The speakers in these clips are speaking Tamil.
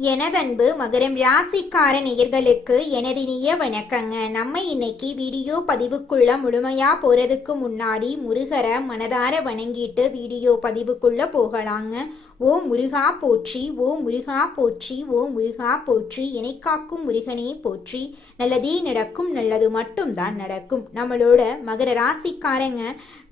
எனதன்பு மகரம் ராசிக்கார நேயர்களுக்கு எனது இனிய வணக்கங்க. நம்ம இன்னைக்கு வீடியோ பதிவுக்குள்ள முழுமையா போறதுக்கு முன்னாடி முருகரை மனதார வணங்கிட்டு வீடியோ பதிவுக்குள்ள போகலாங்க. ஓ முருகா போற்றி, ஓ முருகா போற்றி, ஓ முருகா போற்றி, என்னை காக்கும் முருகனே போற்றி. நல்லதே நடக்கும், நல்லது மட்டும்தான் நடக்கும். நம்மளோட மகர ராசிக்காரங்க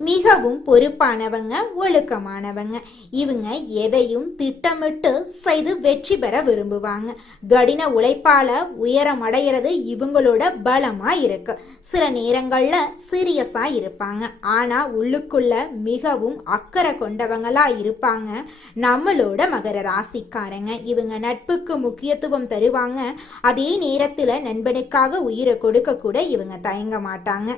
மிகவும் பொறுப்பானவங்க, ஒழுக்கமானவங்க. இவங்க எதையும் திட்டமிட்டு செய்து வெற்றி பெற விரும்புவாங்க. கடின உழைப்பால உயரம் அடைகிறது இவங்களோட பலமா இருக்கு. சில நேரங்கள்ல சீரியஸா இருப்பாங்க, ஆனா உள்ளுக்குள்ள மிகவும் அக்கறை கொண்டவங்களா இருப்பாங்க நம்மளோட மகர ராசிக்காரங்க. இவங்க நட்புக்கு முக்கியத்துவம் தருவாங்க, அதே நேரத்துல நண்பனுக்காக உயிரை கொடுக்க கூட இவங்க தயங்க மாட்டாங்க.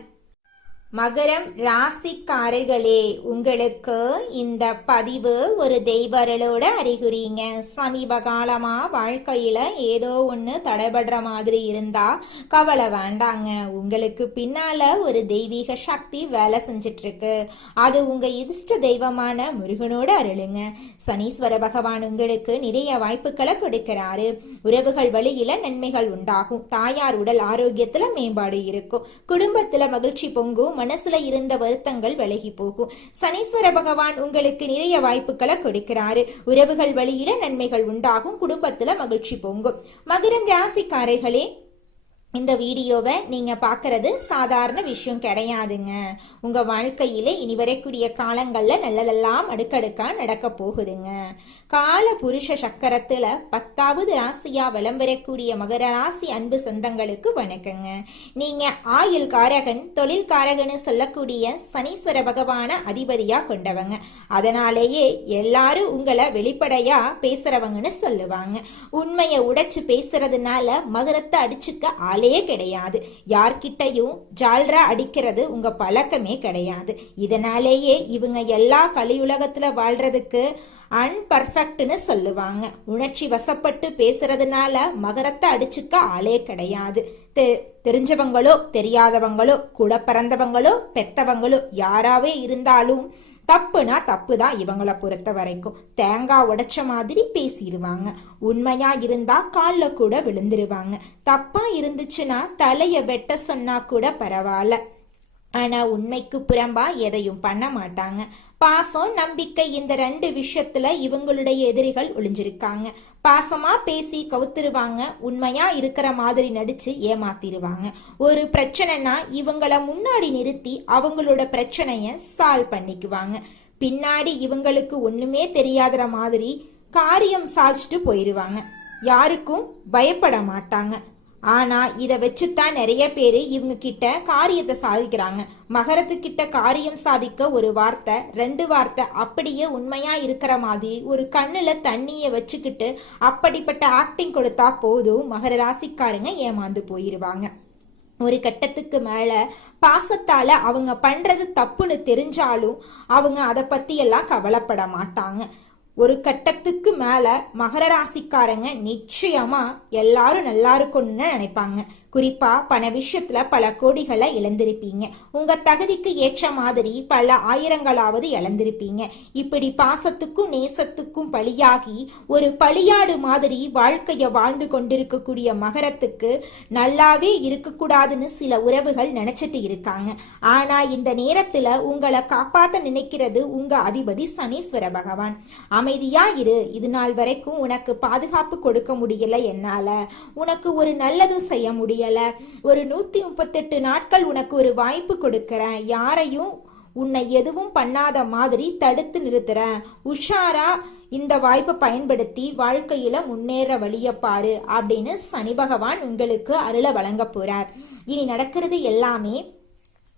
மகரம் ராசிக்காரர்களே, உங்களுக்கு இந்த பதிவு ஒரு தெய்வர்களோட அறிகுறிங்க. சமீப காலமா வாழ்க்கையில ஏதோ ஒன்று தடைபடுற மாதிரி இருந்தா கவலை வேண்டாங்க. உங்களுக்கு பின்னால ஒரு தெய்வீக சக்தி வேலை செஞ்சிட்டு இருக்கு. அது உங்க இஷ்ட தெய்வமான முருகனோட அருளுங்க. சனீஸ்வர பகவான் உங்களுக்கு நிறைய வாய்ப்புகளை கொடுக்கிறாரு. உறவுகள் வழியில நன்மைகள் உண்டாகும். தாயார் உடல் ஆரோக்கியத்துல மேம்பாடு இருக்கும். குடும்பத்துல மகிழ்ச்சி பொங்கும். மனசுல இருந்த வருத்தங்கள் விலகி போகும். சனீஸ்வர பகவான் உங்களுக்கு நிறைய வாய்ப்புகளை கொடுக்கிறாரு. உறவுகள் வழியில நன்மைகள் உண்டாகும். குடும்பத்துல மகிழ்ச்சி பொங்கும். மகரம் ராசிக்காரர்களே, இந்த வீடியோவை நீங்க பாக்குறது சாதாரண விஷயம் கிடையாதுங்க. உங்க வாழ்க்கையில இனி வரக்கூடிய காலங்கள்ல நல்லதெல்லாம் அடுக்கடுக்கா நடக்க போகுதுங்க. கால புருஷ சக்கரத்துல 10வது ராசியா விளம்பரக்கூடிய மகர ராசி அன்பு சொந்தங்களுக்கு வணக்கங்க. நீங்க ஆயுள் காரகன், தொழில் காரகன்னு சொல்லக்கூடிய சனீஸ்வர பகவான அதிபதியா கொண்டவங்க. அதனாலேயே எல்லாரும் உங்களை வெளிப்படையா பேசுறவங்கன்னு சொல்லுவாங்க. உண்மையை உடைச்சு பேசுறதுனால மகரத்தை அடிச்சுக்க கிடையாது. யார்கிட்டையும் ஜால்ரா அடிக்கிறது உங்க பழக்கமே கிடையாது. இதனாலேயே இவங்க எல்லா கலியுலகத்துல வாழ்றதுக்கு அன்பர்ஃபெக்ட்னு சொல்லுவாங்க. உணர்ச்சி வசப்பட்டு பேசுறதுனால மகரத்தை அடிச்சுக்க ஆளே கிடையாது. தெரிஞ்சவங்களோ தெரியாதவங்களோ கூட பிறந்தவங்களோ பெத்தவங்களோ யாராவே இருந்தாலும் தப்புனா தப்பு தான். இவங்களை பொறுத்த வரைக்கும் தேங்காய் உடைச்ச மாதிரி பேசிடுவாங்க. உண்மையா இருந்தா காலில் கூட விழுந்துருவாங்க. தப்பா இருந்துச்சுன்னா தலைய வெட்ட சொன்னா கூட பரவாயில்ல, ஆனா உண்மைக்கு புறம்பா எதையும் பண்ண மாட்டாங்க. பாசம், நம்பிக்கை, இந்த 2 விஷயத்துல இவங்களுடைய எதிரிகள் ஒளிஞ்சிருக்காங்க. பாசமா பேசி கவுத்துருவாங்க. உண்மையா இருக்கிற மாதிரி நடிச்சு ஏமாத்திருவாங்க. ஒரு பிரச்சனைனா இவங்கள முன்னாடி நிறுத்தி அவங்களோட பிரச்சனைய சால்வ் பண்ணிக்குவாங்க. பின்னாடி இவங்களுக்கு ஒண்ணுமே தெரியாத மாதிரி காரியம் சாதிச்சுட்டு போயிருவாங்க. யாருக்கும் பயப்பட மாட்டாங்க. ஆனா இதை வச்சுதான் நிறைய பேரு இவங்க கிட்ட காரியத்தை சாதிக்கிறாங்க. மகரத்துக்கிட்ட காரியம் சாதிக்க ஒரு வார்த்தை 2 வார்த்தை அப்படியே உண்மையா இருக்கிற மாதிரி ஒரு கண்ணுல தண்ணிய வச்சுக்கிட்டு அப்படிப்பட்ட ஆக்டிங் கொடுத்தா போதும் மகர ராசிக்காரங்க ஏமாந்து போயிருவாங்க. ஒரு கட்டத்துக்கு மேல பாசத்தால அவங்க பண்றது தப்புன்னு தெரிஞ்சாலும் அவங்க அதை பத்தி எல்லாம் கவலைப்பட மாட்டாங்க. ஒரு கட்டத்துக்கு மேல மகர ராசிக்காரங்க நிச்சயமா எல்லாரும் நல்லா இருக்கும்னு நினைப்பாங்க. குறிப்பா பண விஷயத்துல பல கோடிகளை இழந்திருப்பீங்க. உங்க தகுதிக்கு ஏற்ற மாதிரி பல ஆயிரங்களாவது இழந்திருப்பீங்க. இப்படி பாசத்துக்கும் நேசத்துக்கும் பலியாகி ஒரு பலியாடு மாதிரி வாழ்க்கைய வாழ்ந்து கொண்டிருக்கக்கூடிய மகரத்துக்கு நல்லாவே இருக்கக்கூடாதுன்னு சில உறவுகள் நினைச்சிட்டு இருக்காங்க. ஆனா இந்த நேரத்துல உங்களை காப்பாத்த நினைக்கிறது உங்க அதிபதி சனீஸ்வர பகவான். அமைதியா இரு, இது நாள் வரைக்கும் உனக்கு பாதுகாப்பு கொடுக்க முடியல என்னால, உனக்கு ஒரு நல்லதும் செய்ய முடியல, ஒரு 138 நாட்கள் உனக்கு ஒரு வாய்ப்பு கொடுக்கறேன், யாரையும் உன்னை எதுவும் பண்ணாத மாதிரி தடுத்து நிறுத்துறேன், உஷாரா இந்த வாய்ப்பை பயன்படுத்தி வாழ்க்கையில முன்னேற வழிய பாரு அப்படின்னு சனி பகவான் உங்களுக்கு அருளை வழங்க போறார். இனி நடக்கிறது எல்லாமே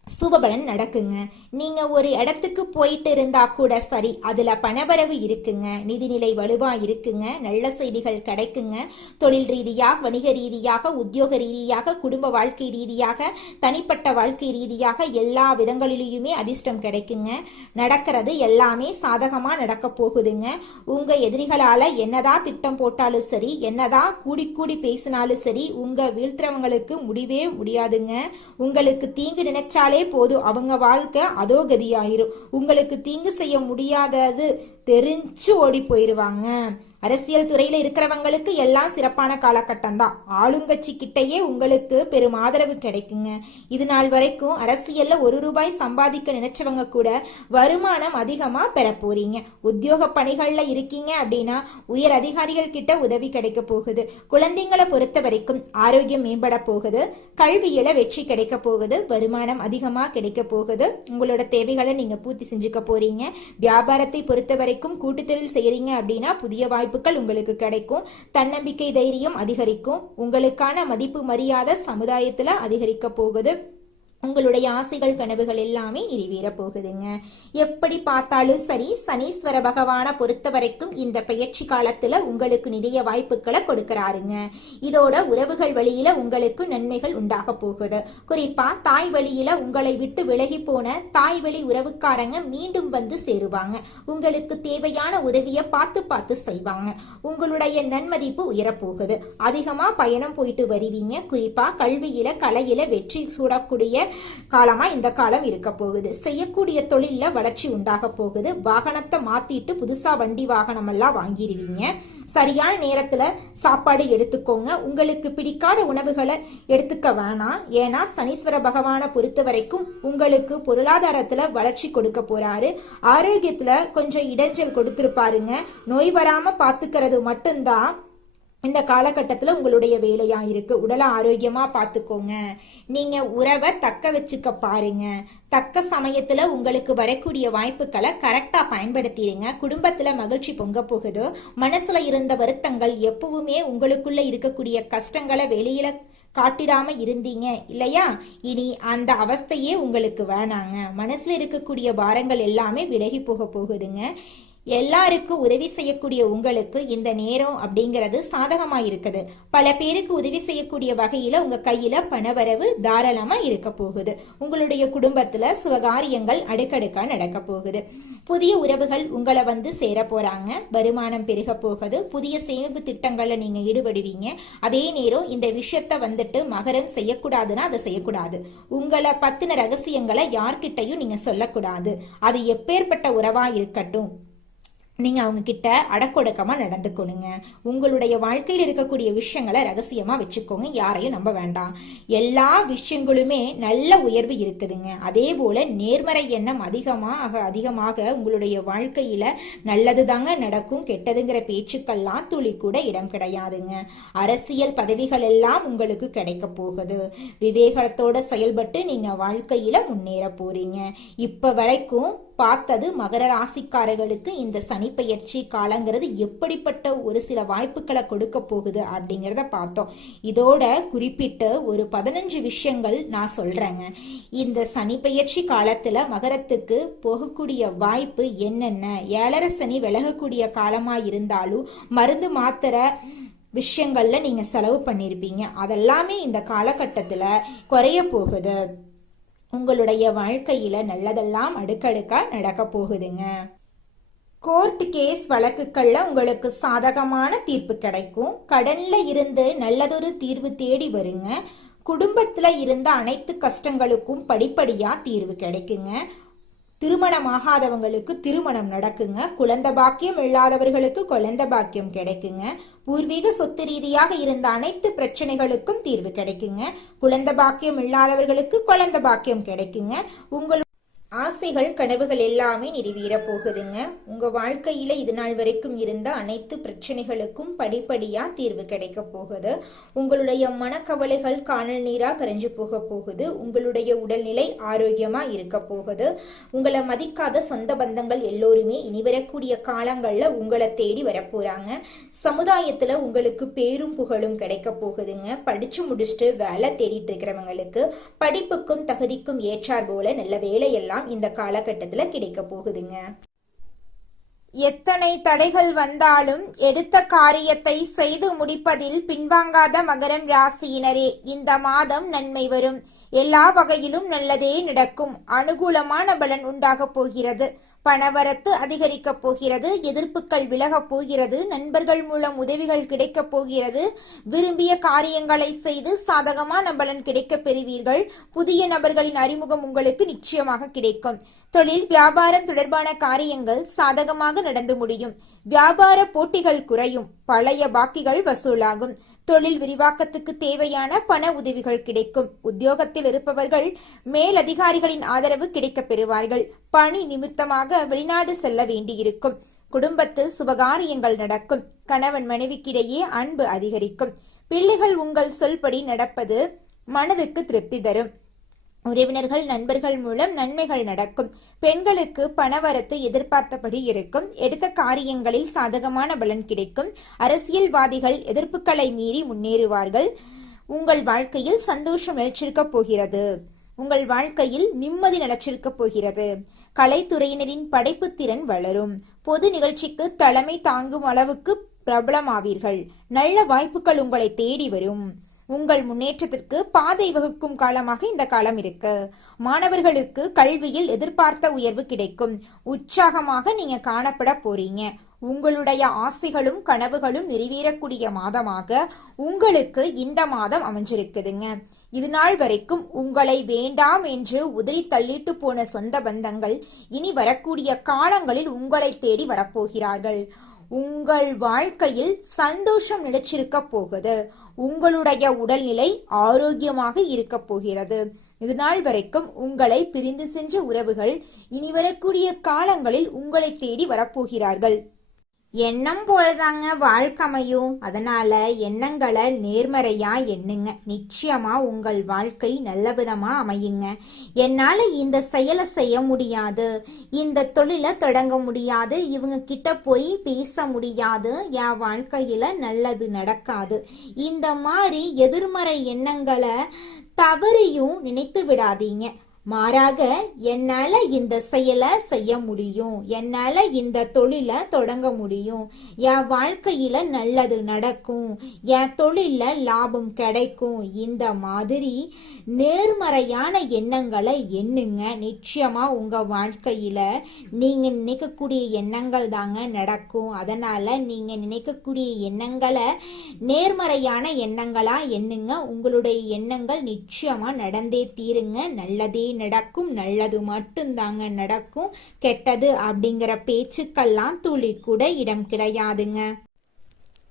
சுபபலன் நடக்குங்க. நீங்க ஒரு இடத்துக்கு போயிட்டு இருந்தா கூட சரி, அதுல பணவரவு இருக்குங்க, நிதிநிலை வலுவா இருக்குங்க, நல்ல செய்திகள் கிடைக்குங்க. தொழில் ரீதியாக, வணிக ரீதியாக, உத்தியோக ரீதியாக, குடும்ப வாழ்க்கை ரீதியாக, தனிப்பட்ட வாழ்க்கை ரீதியாக எல்லா விதங்களிலுமே அதிர்ஷ்டம் கிடைக்குங்க. நடக்கிறது எல்லாமே சாதகமா நடக்க போகுதுங்க. உங்க எதிரிகளால என்னதான் திட்டம் போட்டாலும் சரி, என்னதான் கூடி கூடி பேசினாலும் சரி, உங்க வீழ்த்துறவங்களுக்கு முடிவே முடியாதுங்க. உங்களுக்கு தீங்கு நினைச்சாலும் போதும் அவங்க வாழ்க்கை அதோ கதியாயிரும். உங்களுக்கு தீங்கு செய்ய முடியாதது தெரிஞ்சு ஓடி போயிருவாங்க. அரசியல் துறையில இருக்கிறவங்களுக்கு எல்லாம் சிறப்பான காலகட்டம் தான். ஆளுங்கட்சி கிட்டையே உங்களுக்கு பெரும் ஆதரவு கிடைக்குங்க. இது நாள் வரைக்கும் அரசியல்ல ₹1 சம்பாதிக்க நினைச்சவங்க கூட வருமானம் அதிகமா பெற போறீங்க. உத்தியோக பணிகள்ல இருக்கீங்க அப்படின்னா உயர் அதிகாரிகள் கிட்ட உதவி கிடைக்க போகுது. குழந்தைங்களை பொறுத்த வரைக்கும் ஆரோக்கியம் மேம்பட போகுது. கல்வியில வெற்றி கிடைக்க போகுது. வருமானம் அதிகமா கிடைக்க போகுது. உங்களோட தேவைகளை நீங்க பூர்த்தி செஞ்சுக்க போறீங்க. வியாபாரத்தை பொறுத்த வரைக்கும் கூட்டுத்தொழில் செய்யறீங்க அப்படின்னா புதிய வாய்ப்புகள் உங்களுக்கு கிடைக்கும். தன்னம்பிக்கை தைரியம் அதிகரிக்கும். உங்களுக்கான மதிப்பு மரியாதை சமுதாயத்துல அதிகரிக்க போகுது. உங்களுடைய ஆசைகள் கனவுகள் எல்லாமே நிறைவேற போகுதுங்க. எப்படி பார்த்தாலும் சரி, சனீஸ்வர பகவானை பொறுத்த வரைக்கும் இந்த பெயர்ச்சி காலத்துல உங்களுக்கு நிறைய வாய்ப்புகளை கொடுக்கறாருங்க. இதோட உறவுகள் வழியில உங்களுக்கு நன்மைகள் உண்டாக போகுது. குறிப்பா தாய் வழியில உங்களை விட்டு விலகி போன தாய் வழி உறவுக்காரங்க மீண்டும் வந்து சேருவாங்க. உங்களுக்கு தேவையான உதவியை பார்த்து பார்த்து செய்வாங்க. உங்களுடைய நன்மதிப்பு உயரப்போகுது. அதிகமா பயணம் போயிட்டு வருவீங்க. குறிப்பா கல்வியில கலையில வெற்றி சூடக்கூடிய காலமா இந்த காலம் இருக்க போகுது. செய்யக்கூடிய தொழில வளர்ச்சி உண்டாக போகுது. வாகனத்தை மாத்திட்டு புதுசா வண்டி வாகனம் எல்லாம் வாங்கிடுவீங்க. சரியான நேரத்துல சாப்பாடு எடுத்துக்கோங்க. உங்களுக்கு பிடிக்காத உணவுகளை எடுத்துக்க வேணாம். ஏன்னா சனீஸ்வர பகவானை பொறுத்த வரைக்கும் உங்களுக்கு பொருளாதாரத்துல வளர்ச்சி கொடுக்க போறாரு. ஆரோக்கியத்துல கொஞ்சம் இடைஞ்சல் கொடுத்திருப்பாருங்க. நோய் வராம பாத்துக்கிறது மட்டும்தான் இந்த காலகட்டத்தில் உங்களுடைய வேலையா இருக்கு. உடலை ஆரோக்கியமா பார்த்துக்கோங்க. நீங்க உறவை தக்க வச்சுக்க பாருங்க. தக்க சமயத்துல உங்களுக்கு வரக்கூடிய வாய்ப்புகளை கரெக்டா பயன்படுத்திடுங்க. குடும்பத்துல மகிழ்ச்சி பொங்க போகுது. மனசுல இருந்த வருத்தங்கள், எப்பவுமே உங்களுக்குள்ள இருக்கக்கூடிய கஷ்டங்களை வெளியில காட்டிடாம இருந்தீங்க இல்லையா, இனி அந்த அவஸ்தையே உங்களுக்கு வேணாங்க. மனசுல இருக்கக்கூடிய பாரங்கள் எல்லாமே விலகி போக போகுதுங்க. எல்லாருக்கும் உதவி செய்யக்கூடிய உங்களுக்கு இந்த நேரம் அப்படிங்கிறது சாதகமா இருக்குது. பல பேருக்கு உதவி செய்யக்கூடிய வகையில உங்க கையில பணவரவு தாராளமா இருக்க போகுது. உங்களுடைய குடும்பத்துல சுபகாரியங்கள் அடுக்கடுக்கா நடக்க போகுது. புதிய உறவுகள் உங்களை வந்து சேர போறாங்க. வருமானம் பெருக போகுது. புதிய சேமிப்பு திட்டங்கள்ல நீங்க ஈடுபடுவீங்க. அதே நேரம் இந்த விஷயத்த வந்துட்டு மகரம் செய்யக்கூடாதுன்னா அதை செய்யக்கூடாது. உங்களை பத்தின ரகசியங்களை யார்கிட்டையும் நீங்க சொல்லக்கூடாது. அது எப்பேற்பட்ட உறவா இருக்கட்டும், நீங்க அவங்க கிட்ட அடக்கொடுக்கமா நடந்துக்கணுங்க. உங்களுடைய வாழ்க்கையில் இருக்கக்கூடிய விஷயங்களை ரகசியமா வச்சுக்கோங்க. யாரையும் நம்ப வேண்டாம். எல்லா விஷயங்களுமே நல்ல உயர்வு இருக்குதுங்க. அதே போல நேர்மறை எண்ணம் அதிகமாக உங்களுடைய வாழ்க்கையில நல்லது தாங்க நடக்கும். கெட்டதுங்கிற பேச்சுக்கள்லாம் துளி கூட இடம் கிடையாதுங்க. அரசியல் பதவிகள் எல்லாம் உங்களுக்கு கிடைக்க போகுது. விவேகத்தோட செயல்பட்டு நீங்க வாழ்க்கையில முன்னேற போறீங்க. இப்ப வரைக்கும் பார்த்தது மகர ராசிக்காரர்களுக்கு இந்த சனி பெயர்ச்சி காலங்கிறது எப்படிப்பட்ட ஒரு சில வாய்ப்புகளை கொடுக்க போகுது அப்படிங்கிறத பார்த்தோம். இதோட குறிப்பிட்டு ஒரு 15 விஷயங்கள் நான் சொல்றேங்க. இந்த சனி பெயர்ச்சி காலத்துல மகரத்துக்கு போகக்கூடிய வாய்ப்பு என்னென்ன, 7.5 சனி விலகக்கூடிய காலமா இருந்தாலும் மருந்து மாத்திரை விஷயங்கள்ல நீங்க செலவு பண்ணிருப்பீங்க. அதெல்லாமே இந்த காலகட்டத்துல குறைய போகுது. உங்களுடைய வாழ்க்கையில நல்லதெல்லாம் அடுக்கடுக்கா நடக்க போகுதுங்க. கோர்ட் கேஸ் வழக்குகள்ல உங்களுக்கு சாதகமான தீர்ப்பு கிடைக்கும். கடன்ல இருந்து நல்லதொரு தீர்வு தேடி வருங்க. குடும்பத்துல இருந்த அனைத்து கஷ்டங்களுக்கும் படிப்படியா தீர்வு கிடைக்குங்க. திருமணமாகாதவங்களுக்கு திருமணம் நடக்குங்க. குழந்தை பாக்கியம் இல்லாதவர்களுக்கு குழந்தை பாக்கியம் கிடைக்குங்க. பூர்வீக சொத்து ரீதியாக இருந்த அனைத்து பிரச்சனைகளுக்கும் தீர்வு கிடைக்குங்க. குழந்தை பாக்கியம் இல்லாதவர்களுக்கு குழந்தை பாக்கியம் கிடைக்குங்க. உங்கள் ஆசைகள் கனவுகள் எல்லாமே நிறைவேற போகுதுங்க. உங்க வாழ்க்கையில இது நாள் வரைக்கும் இருந்த அனைத்து பிரச்சனைகளுக்கும் படிப்படியா தீர்வு கிடைக்க போகுது. உங்களுடைய மனக்கவலைகள் காணல் நீரா கரைஞ்சு போக போகுது. உங்களுடைய உடல்நிலை ஆரோக்கியமா இருக்க போகுது. உங்களை மதிக்காத சொந்த பந்தங்கள் எல்லோருமே இனி வரக்கூடிய காலங்கள்ல உங்களை தேடி வரப்போறாங்க. சமுதாயத்துல உங்களுக்கு பேரும் புகழும் கிடைக்க போகுதுங்க. படிச்சு முடிச்சுட்டு வேலை தேடிட்டு இருக்கிறவங்களுக்கு படிப்புக்கும் தகுதிக்கும் ஏற்றார் போல நல்ல வேலையெல்லாம் இந்த காலகட்டத்தில் கிடைக்க போகுதுங்க. எத்தனை தடைகள் வந்தாலும் எடுத்த காரியத்தை செய்து முடிப்பதில் பின்வாங்காத மகரம் ராசியினரே, இந்த மாதம் நன்மை வரும். எல்லா வகையிலும் நல்லதே நடக்கும். அனுகூலமான பலன் உண்டாக போகிறது. பணவரத்து அதிகரிக்க போகிறது. எதிர்ப்புகள் விலக போகிறது. நண்பர்கள் மூலம் உதவிகள் கிடைக்க போகிறது. விரும்பிய காரியங்களை செய்து சாதகமான பலன் கிடைக்க பெறுவீர்கள். புதிய நபர்களின் அறிமுகம் உங்களுக்கு நிச்சயமாக கிடைக்கும். தொழில் வியாபாரம் தொடர்பான காரியங்கள் சாதகமாக நடந்து முடியும். வியாபார போட்டிகள் குறையும், பழைய பாக்கிகள் வசூலாகும், தொழில் விரிவாக்கத்துக்கு தேவையான பண உதவிகள் கிடைக்கும், உத்தியோகத்தில் இருப்பவர்கள் மேலதிகாரிகளின் ஆதரவு கிடைக்கப் பெறுவார்கள், பணி நிமித்தமாக வெளிநாடு செல்ல வேண்டியிருக்கும், குடும்பத்தில் சுபகாரியங்கள் நடக்கும், கணவன் மனைவிக்கிடையே அன்பு அதிகரிக்கும், பிள்ளைகள் உங்கள் சொல்படி நடப்பது மனதுக்கு திருப்தி தரும், உறவினர்கள் நண்பர்கள் மூலம் நன்மைகள் நடக்கும், பெண்களுக்கு பணவரத்து எதிர்பார்த்தபடி இருக்கும், எடுத்த காரியங்களில் சாதகமான பலன் கிடைக்கும், அரசியல்வாதிகள் எதிர்ப்புகளை மீறி முன்னேறுவார்கள், உங்கள் வாழ்க்கையில் சந்தோஷம் நிலைச்சிருக்க போகிறது, உங்கள் வாழ்க்கையில் நிம்மதி நிலைச்சிருக்க போகிறது, கலைத்துறையினரின் படைப்பு திறன் வளரும், பொது நிகழ்ச்சிக்கு தலைமை தாங்கும் அளவுக்கு பிரபலமாவீர்கள், நல்ல வாய்ப்புகள் உங்களை தேடி வரும், உங்கள் முன்னேற்றத்திற்கு பாதை வகுக்கும் காலமாக இந்த காலம் இருக்கு. மாணவர்களுக்கு கல்வியில் எதிர்பார்த்த உயர்வு கிடைக்கும், உற்சாகமாக நீங்க காணப்பட போறீங்க, உங்களுடைய ஆசைகளும் கனவுகளும் நிறைவேறக்கூடிய மாதமாக உங்களுக்கு இந்த மாதம் அமைஞ்சிருக்குதுங்க. இது நாள் வரைக்கும் உங்களை வேண்டாம் என்று உதறி தள்ளிட்டு போன சொந்த பந்தங்கள் இனி வரக்கூடிய காலங்களில் உங்களை தேடி வரப்போகிறார்கள். உங்கள் வாழ்க்கையில் சந்தோஷம் நிலைச்சிருக்க போகுது, உங்களுடைய உடல்நிலை ஆரோக்கியமாக இருக்க போகிறது. இது நாள் வரைக்கும் உங்களை பிரிந்து சென்ற உறவுகள் இனி வரக்கூடிய காலங்களில் உங்களை தேடி வரப்போகிறார்கள். எண்ணம் போலதாங்க வாழ்க்கை அமையும். அதனால எண்ணங்களை நேர்மறையா எண்ணுங்க, நிச்சயமா உங்கள் வாழ்க்கை நல்ல விதமா அமையுங்க. என்னால இந்த செயலை செய்ய முடியாது, இந்த தொழிலை தொடங்க முடியாது, இவங்க கிட்ட போய் பேச முடியாது, என் வாழ்க்கையில நல்லது நடக்காது, இந்த மாதிரி எதிர்மறை எண்ணங்களை தவறையும் நினைத்து விடாதீங்க. மாறாக என்னால இந்த செயலை செய்ய முடியும், என்னால இந்த தொழிலை தொடங்க முடியும், என் வாழ்க்கையில நல்லது நடக்கும், என் தொழில லாபம் கிடைக்கும், இந்த மாதிரி நேர்மறையான எண்ணங்களை எண்ணுங்க. நிச்சயமா உங்க வாழ்க்கையில நீங்க நினைக்கக்கூடிய எண்ணங்கள் தாங்க நடக்கும். அதனால நீங்க நினைக்கக்கூடிய எண்ணங்களை நேர்மறையான எண்ணங்களா எண்ணுங்க. உங்களுடைய எண்ணங்கள் நிச்சயமா நடந்தே தீருங்க. நல்லதே நடக்கும், நல்லது மட்டும்தாங்க நடக்கும். கெட்டது அப்படிங்கிற பேச்சுக்கெல்லாம் துளி கூட இடம் கிடையாதுங்க.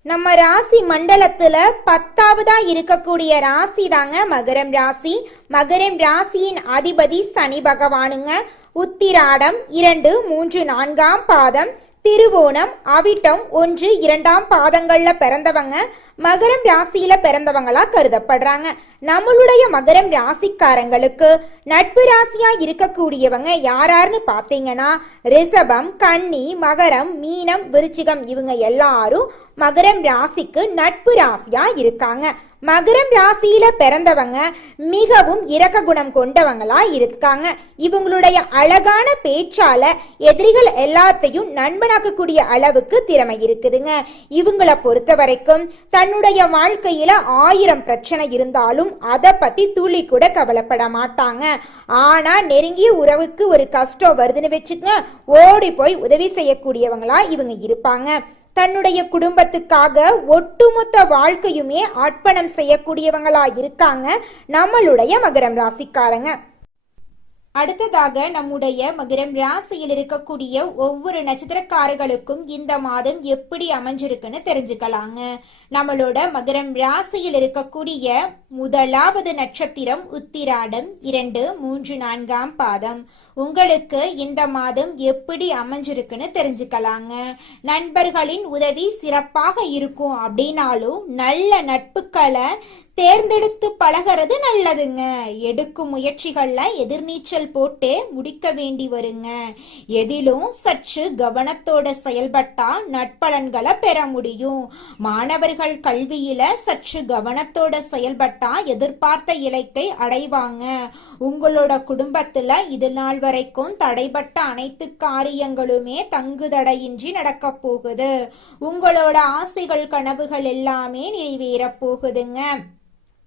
நம்ம ராசி மண்டலத்துல 10வதா இருக்கக்கூடிய ராசி தாங்க மகரம் ராசி. மகரம் ராசியின் அதிபதி சனி பகவானுங்க. உத்திராடம் 2, 3, 4ஆம் பாதம், திருவோணம், அவிட்டம் 1, 2ஆம் பாதங்கள்ல பிறந்தவங்க மகரம் ராசியில பிறந்தவங்களா கருதப்படுறாங்க. நம்மளுடைய மகரம் ராசிக்காரங்களுக்கு நட்பு ராசியா இருக்கக்கூடியவங்க யாராருன்னு பாத்தீங்கன்னா ரிஷபம், கன்னி, மகரம், மீனம், விருச்சிகம், இவங்க எல்லாரும் மகரம் ராசிக்கு நட்பு ராசியா இருக்காங்க. மகரம் ராசியில பிறந்தவங்க மிகவும் இரக்க குணம் கொண்டவங்களா இருக்காங்க. இவங்களுடைய அழகான பேச்சால எதிரிகள் எல்லாத்தையும் நண்பனாக்கக்கூடிய அளவுக்கு திறமை இருக்குதுங்க. இவங்களை பொறுத்த வரைக்கும் தன்னுடைய வாழ்க்கையில 1000 பிரச்சனை இருந்தாலும் அதை பத்தி துளி கூட கவலைப்பட மாட்டாங்க. ஆனா நெருங்கிய உறவுக்கு ஒரு கஷ்டம் வருதுன்னு வச்சுக்கங்க, ஓடி போய் உதவி செய்யக்கூடியவங்களா இவங்க இருப்பாங்க. தன்னுடைய குடும்பத்துக்காக ஒட்டுமொத்த வாழ்க்கையுமே அர்ப்பணம் செய்யக்கூடியவங்களா இருக்காங்க நம்மளுடைய மகரம் ராசிக்காரங்க. அடுத்ததாக நம்முடைய மகரம் ராசியில் இருக்கக்கூடிய ஒவ்வொரு நட்சத்திரக்காரர்களுக்கும் இந்த மாதம் எப்படி அமைஞ்சிருக்குன்னு தெரிஞ்சுக்கலாங்க. நம்மளோட மகரம் ராசியில் இருக்கக்கூடிய முதலாவது நட்சத்திரம் உத்திராடம் 2, 3, 4ஆம் பாதம். உங்களுக்கு இந்த மாதம் எப்படி அமைஞ்சிருக்குன்னு தெரிஞ்சுக்கலாங்க. நண்பர்களின் உதவி சிறப்பாக இருக்கும் அப்படின்னாலும் நல்ல நட்புகளை தேர்ந்தெடுத்து பழகிறது நல்லதுங்க. எடுக்கும் முயற்சிகள்ல எதிர்நீச்சல் போட்டே முடிக்க வேண்டி வருங்க. எதிலும் சற்று கவனத்தோட செயல்பட்டா நட்பலன்களை பெற முடியும். மாணவர்கள் கல்வியில சற்று கவனத்தோட செயல்பட்டா எதிர்பார்த்த இலக்கை அடைவாங்க. உங்களோட குடும்பத்துல இது நாள் வரைக்கும் தடைபட்ட அனைத்து காரியங்களுமே தங்குதடையின்றி நடக்க போகுது. உங்களோட ஆசைகள் கனவுகள் எல்லாமே நிறைவேற போகுதுங்க.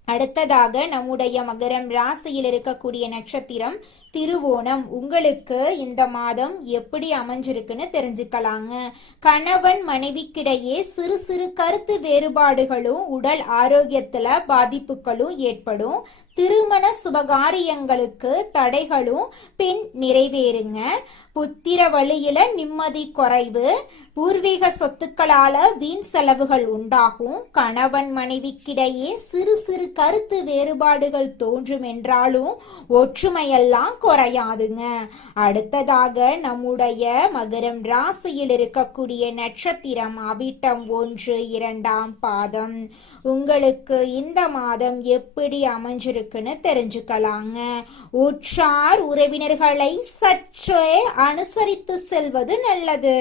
அடுத்ததாக நம்முடைய மகரம் ராசியில் இருக்கக்கூடிய நட்சத்திரம் திருவோணம். உங்களுக்கு இந்த மாதம் எப்படி அமைஞ்சிருக்குன்னு தெரிஞ்சுக்கலாங்க. கணவன் மனைவிக்கிடையே சிறு சிறு கருத்து வேறுபாடுகளும் உடல் ஆரோக்கியத்துல பாதிப்புகளும் ஏற்படும். திருமண சுபகாரியங்களுக்கு தடைகளும் பின் நிறைவேறுங்க. புத்திர வழியில நிம்மதி குறைவு, பூர்வீக சொத்துக்களால வீண் செலவுகள் உண்டாகும். கணவன் மனைவிக்கிடையே சிறு சிறு கருத்து வேறுபாடுகள் தோன்றும் என்றாலும் ஒற்றுமையெல்லாம் குறையாதுங்க. அடுத்ததாக நம்முடைய மகரம் ராசியில் இருக்கக்கூடிய நட்சத்திரம் அவிட்டம் 1, 2ஆம் பாதம். உங்களுக்கு இந்த மாதம் எப்படி அமைஞ்சிருக்குன்னு தெரிஞ்சுக்கலாங்க. உற்றார் உறவினர்களை சற்றே அனுசரித்து செல்வது நல்லது.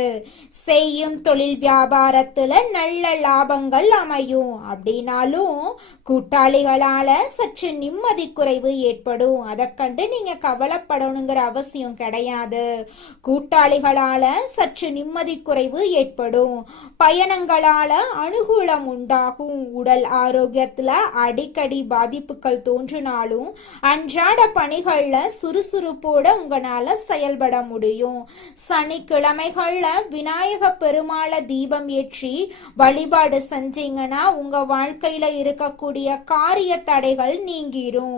செய்யும் தொழில் வியாபாரத்துல நல்ல லாபங்கள் அமையும். அப்படின்னாலும் கூட்டாளிகளால சற்று நிம்மதி குறைவு ஏற்படும். அதை கண்டு நீங்க கவலைப்படணுங்கிற அவசியம் கிடையாது. கூட்டாளிகளால சற்று நிம்மதி குறைவு ஏற்படும். பயணங்களால அனுகூலம் உண்டாகும். உடல் ஆரோக்கியத்துல அடிக்கடி பாதிப்புகள் தோன்றினாலும் அன்றாட பணிகள்ல சுறுசுறுப்போட உங்களால செயல்பட முடியும். சனிக்கிழமைகள்ல விநாயக பெருமாள தீபம் ஏற்றி வழிபாடு செஞ்சீங்கன்னா உங்க வாழ்க்கையில இருக்கக்கூடிய காரிய தடைகள் நீங்கிரும்.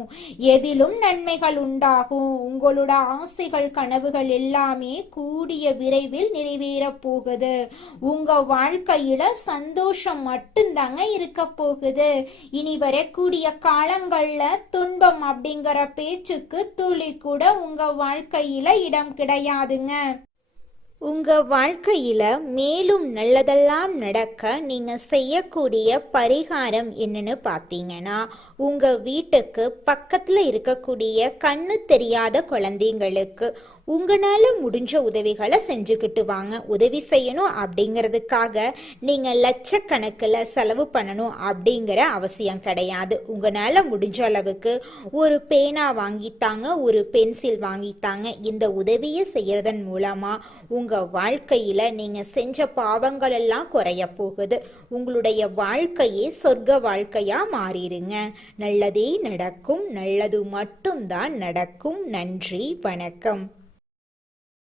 எதிலும் நன்மைகள் உண்டாகும். உங்களோட ஆசைகள் கனவுகள் எல்லாமே கூடிய விரைவில் நிறைவேற போகுது. உங்க வாழ்க்கையில சந்தோஷம் மட்டும்தாங்க இருக்க போகுது. இனி வரக்கூடிய காலங்கள்ல துன்பம் அப்படிங்கிற பேச்சுக்கு துளி கூட உங்க வாழ்க்கையில இடம் கிடையாதுங்க. உங்க வாழ்க்கையில மேலும் நல்லதெல்லாம் நடக்க நீங்க செய்யக்கூடிய பரிகாரம் என்னன்னு பார்த்தீங்கன்னா, உங்க வீட்டுக்கு பக்கத்துல இருக்கக்கூடிய கண்ணு தெரியாத குழந்தைங்களுக்கு உங்களால முடிஞ்ச உதவிகளை செஞ்சுக்கிட்டு வாங்க. உதவி செய்யணும் அப்படிங்கிறதுக்காக நீங்க லட்சக்கணக்கில் செலவு பண்ணணும் அப்படிங்கிற அவசியம் கிடையாது. உங்களால முடிஞ்ச அளவுக்கு ஒரு பேனா வாங்கித்தாங்க, ஒரு பென்சில் வாங்கித்தாங்க. இந்த உதவியை செய்யறதன் மூலமா உங்க வாழ்க்கையில நீங்க செஞ்ச பாவங்கள் எல்லாம் குறைய போகுது. உங்களுடைய வாழ்க்கையே சொர்க்க வாழ்க்கையா மாறிடுங்க. நல்லதே நடக்கும். நல்லது மட்டும்தான் நடக்கும். நன்றி, வணக்கம்.